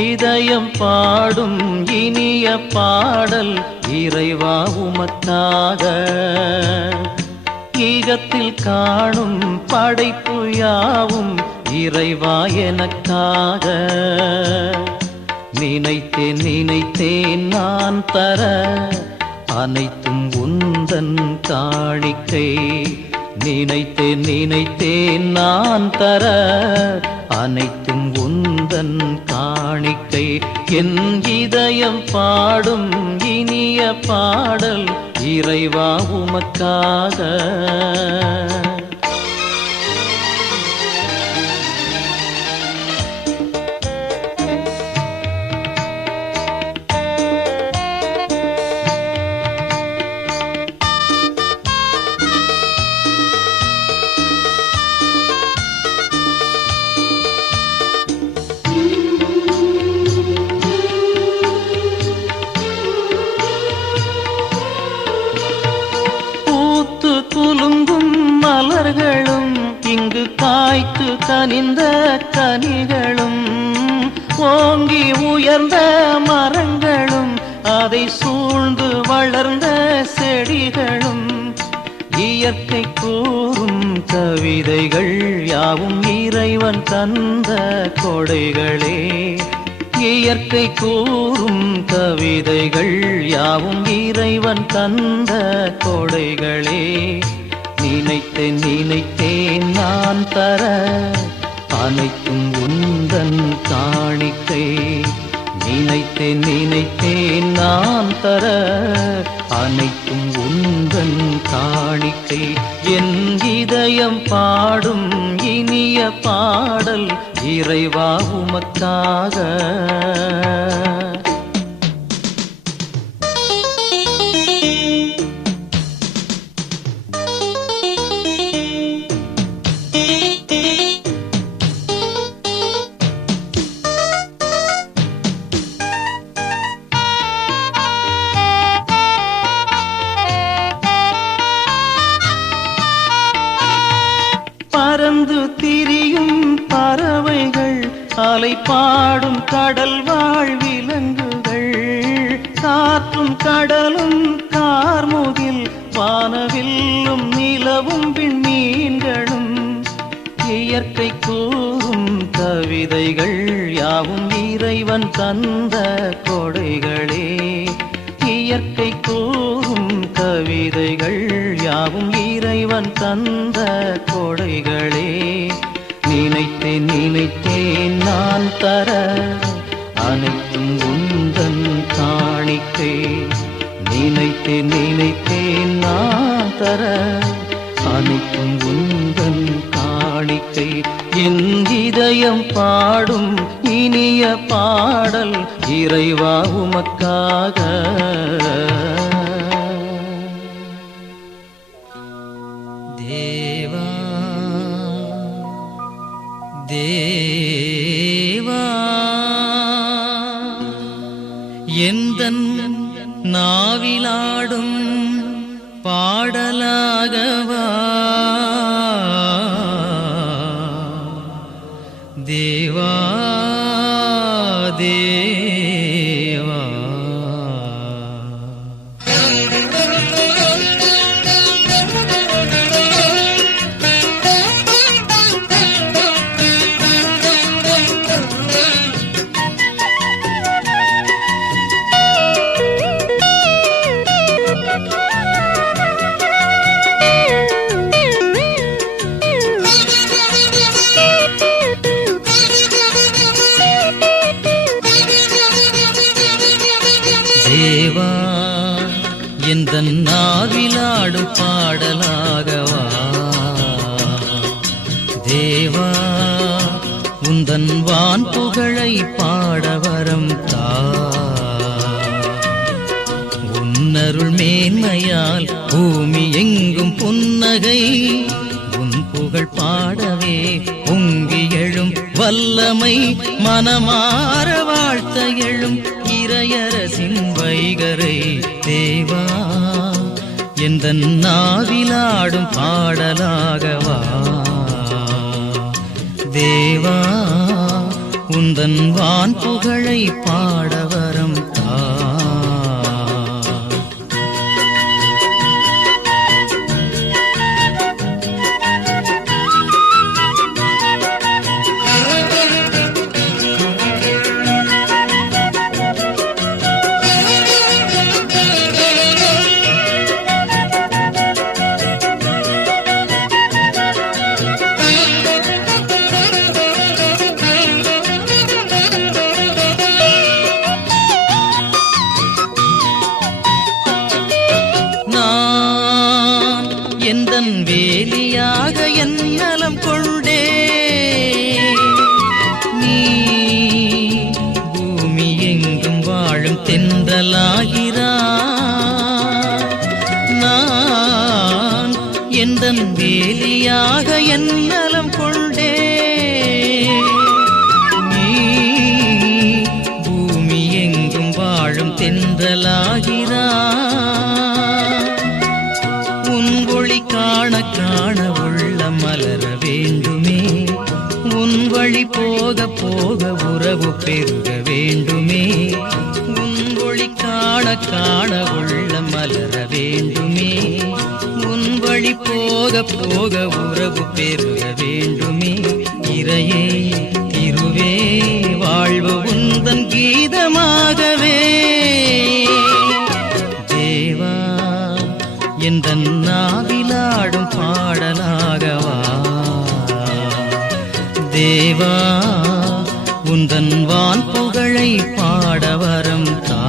இதயம் பாடும் இனிய பாடல் இறைவா உமக்காக. ஈகத்தில் காணும் படைப்பு யாவும் இறைவா எனக்காக. நினைத்தேன் நினைத்தேன் நான் தர அனைத்தும் உந்தன் காணிக்கை. நினைத்தேன் நினைத்தேன் நான் தர அனைத்தும் உந்தன் காணிக்கை. என் இதயம் பாடும் இனிய பாடல் இறைவா உமக்காக. மலர்களும் இங்கு காய்த்து கனிந்த கனிகளும், ஓங்கி உயர்ந்த மரங்களும் அதை சூழ்ந்து வளர்ந்த செடிகளும், இயற்கை கூறும் கவிதைகள் யாவும் இறைவன் தந்த கொடைகளே. இயற்கை கூறும் கவிதைகள் யாவும் இறைவன் தந்த கொடைகளே. நினைத்தேன் நினைத்தேன் நான் தர அனைத்தும் உந்தன் காணிக்கை. நினைத்தேன் நினைத்தேன் நான் தர அனைத்தும் உந்தன் காணிக்கை. என் இதயம் பாடும் இனிய பாடல் இறைவா உமக்காக. பறந்து திரியும் பறவைகள், அலை பாடும் கடல் வாழ் விலங்குகள், காற்றும் கடலும் கார்முகில் வானவில்லும் நிலவும் விண்மீன்களும், இயற்கை கூறும் கவிதைகள் யாவும் இறைவன் தந்த கொடைகளே. இயற்கை கூறும் கவிதைகள் யாவும் இறைவன் தந்த கொடைகளே. நினைத்தேன் நினைத்தேன் நான் தர அனைத்தும் உந்தன் காணிக்கை. நினைத்தேன் நினைத்தேன் நான் தர அனைத்தும் உந்தன் காணிக்கை. என் இதயம் பாடும் இனிய பாடல் இறைவா உமக்காக. தேவா தேவா எந்தன் நாவிலாடும் பாடலாகவா. தேவா தேவா தேவா எந்தன் நாவிலாடும் பாடலாகவா. தேவா உந்தன் வான் புகழை பாடவரம் தா. உன்னருள் மேன்மையால் பூமி எங்கும் புன்னகை, உன் புகழ் பாடவே பொங்கி எழும் வல்லமை, மனமாற வாழ்த்த எழும் இறையரசின் வைகரை. தேவா எந்தன் நாவிலாடும் பாடலாகவா. தேவா உந்தன் வான் புகழை பாடவரம் தா. எந்தன் வேலியாக என் நலம் கொண்டே நீ பூமி எங்கும் வாழும் தென்றலாகிறாய். நான் எந்தன் வேலியாக என் நலம் கொண்டே நீ பூமி எங்கும் வாழும் தென்றலாகிறாய். காண காண உள்ள மலர வேண்டுமே, உன் வழி போக போக உறவு பெருக வேண்டுமே. உன் ஒளி காண காண உள்ள மலர வேண்டுமே, உன் வழி போக போக உறவு பெருக வேண்டுமே. இறையே திருவே வாழ்வு உந்தன் கீதமாகவே தேவா எந்தன் நாவிலாடும் பாடலாகவா. தேவா உந்தன் வான் புகழை பாடவரம் தா.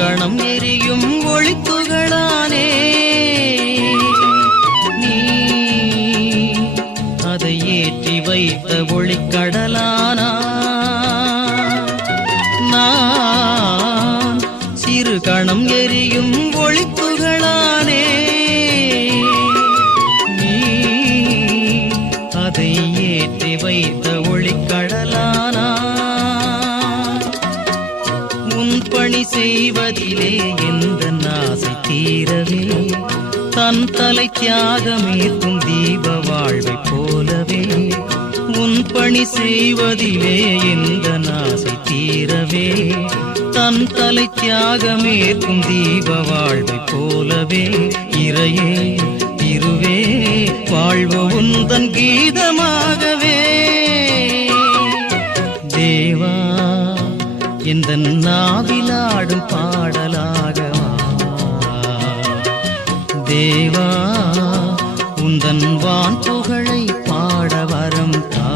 கணம் எரியும் ஒளித்துகளானே நீ அதை ஏற்றி வைத்த ஒளிக்கடலானா. நான் சிறு கணம் எரியும் ஒளித்துகளானே நீ அதை ஏற்றி வைத்த ஒளிக்கடலானா. பணி செய்வதிலே எந்த ஆசை தீரவே தன் தலை தியாகமேற்கும் தீப வாழ்வை போலவே. உன் பணி செய்வதிலே எந்த ஆசை தீரவே தன் தலை தியாகமேற்கும் தீப வாழ்வை போலவே. இறையே திருவே வாழ்வு உந்தன் கீதமாகவே தேவா எந்தன் நாவிலாடும் பாடலாகவா. தேவா உந்தன் வான் புகழை பாடவரம் தா.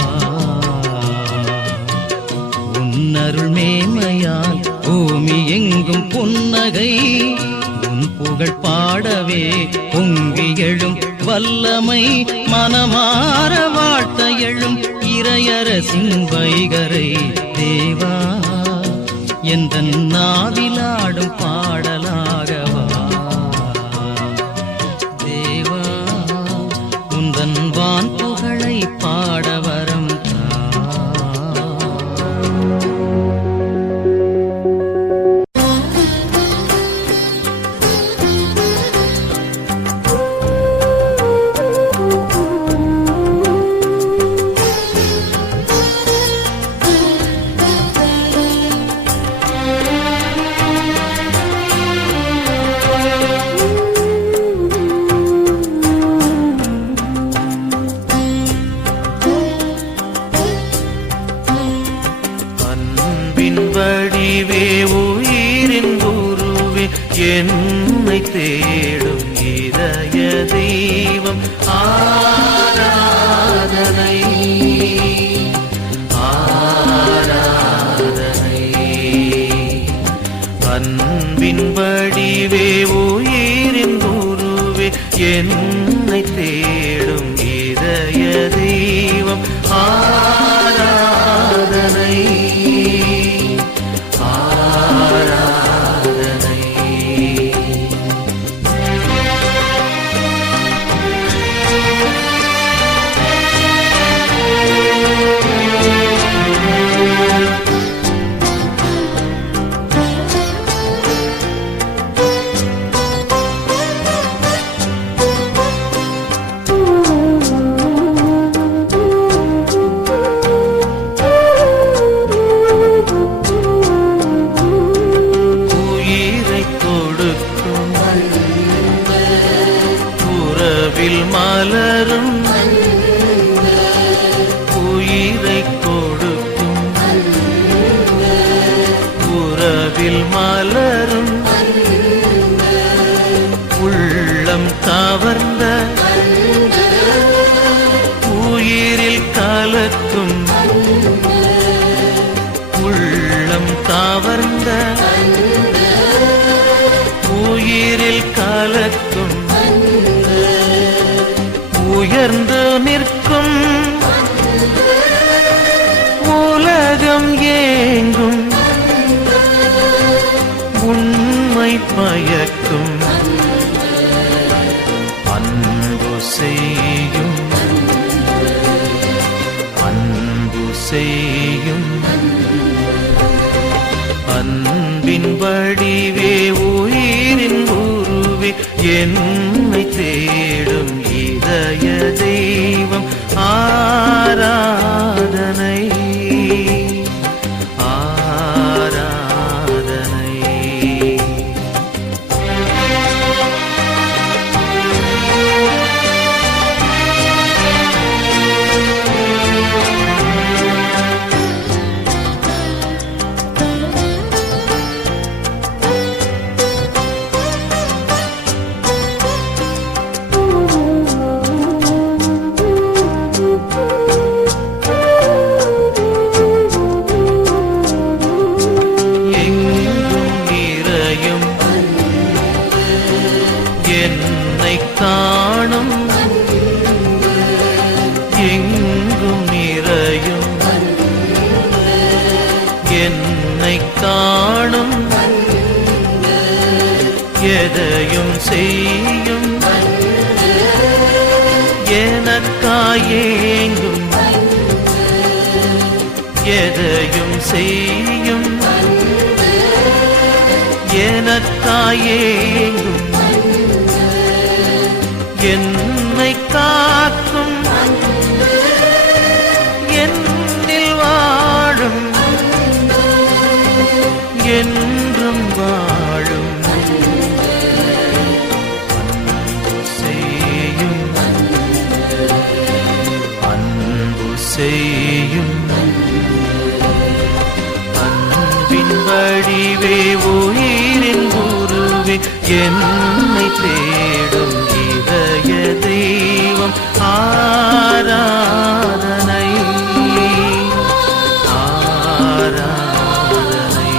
உன்னருள் மேன்மையால் பூமி எங்கும் புன்னகை உன் புகழ் பாடவே பொங்கி எழும் வல்லமை மனமாற வாழ்த்த எழும் இறையரசின் வைகரை தேவா எந்தன் நாவிலாடும் பாடலாகவா. தேவா உந்தன் வான் புகழை பாடவரம் தா. என்னை தேடும் இதய தெய்வம் ஆராதனை ஆராதனை. அன்பின் வடிவே உயிரின் குருவே என்னை தேடும் கலக்கும் உள்ளம் கவர்ந்த உயிரில் கலக்கும் உயர்ந்து நிற்கும் உலகம் ஏங்கும் உண்மை பயக்கும் அன்பு செய்யும் அன்பு செய்யும் அன்பின் வடிவே உயிரின் உருவே என்னை தேடும் இதய தெய்வம் ஆராதனை ஆராதனை. என்னை காணும் எங்கும் நிறையும் என்னை காணும் எதையும் செய்யும் எனக்காயேங்கும் எதையும் செய்யும் எனக்காயேங்கும் என்னை காக்கும் என்னில் வாழும் என்றும் வாழும் அன்பு செய்யும் அன்பு செய்யும் அன்பின் வடிவே உயிரின் உருவே என்னை தேடும் இதய தெய்வம் ஆராதனை ஆராதனை.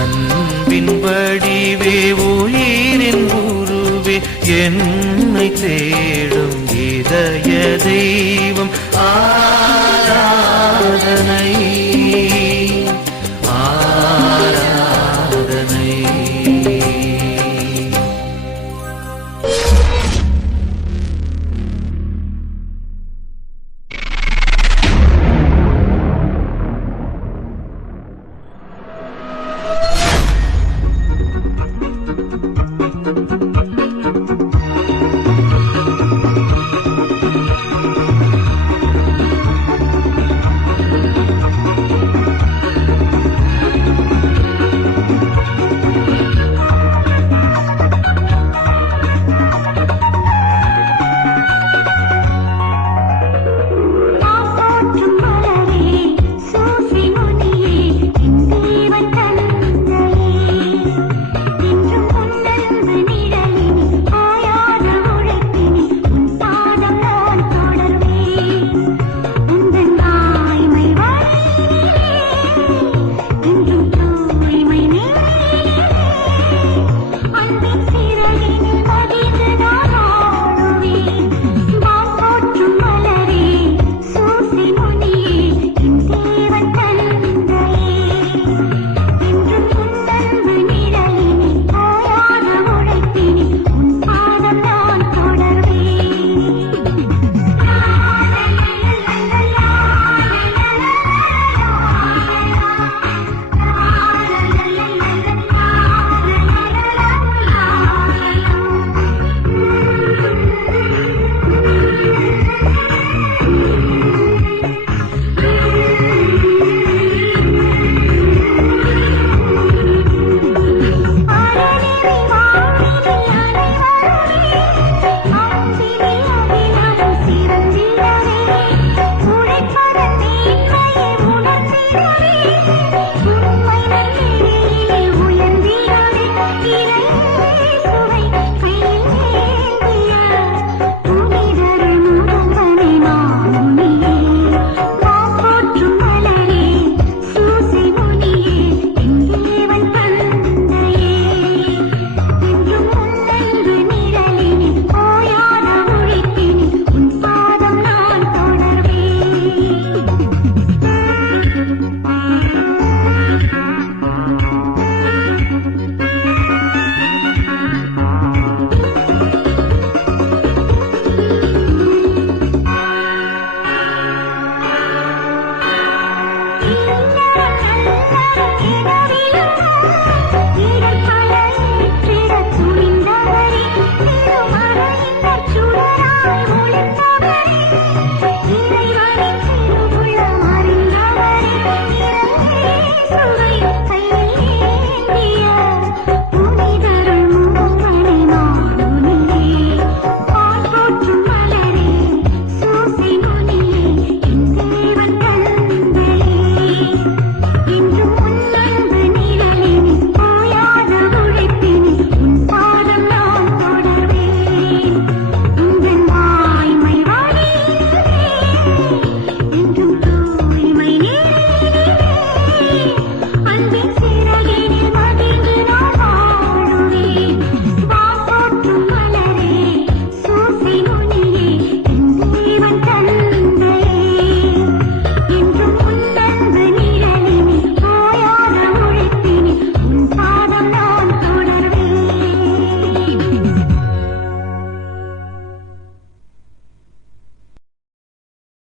அன்பின் வடிவே உயிரின் உருவே என்னை தேடும் இதய தெய்வம் ஆராதனை.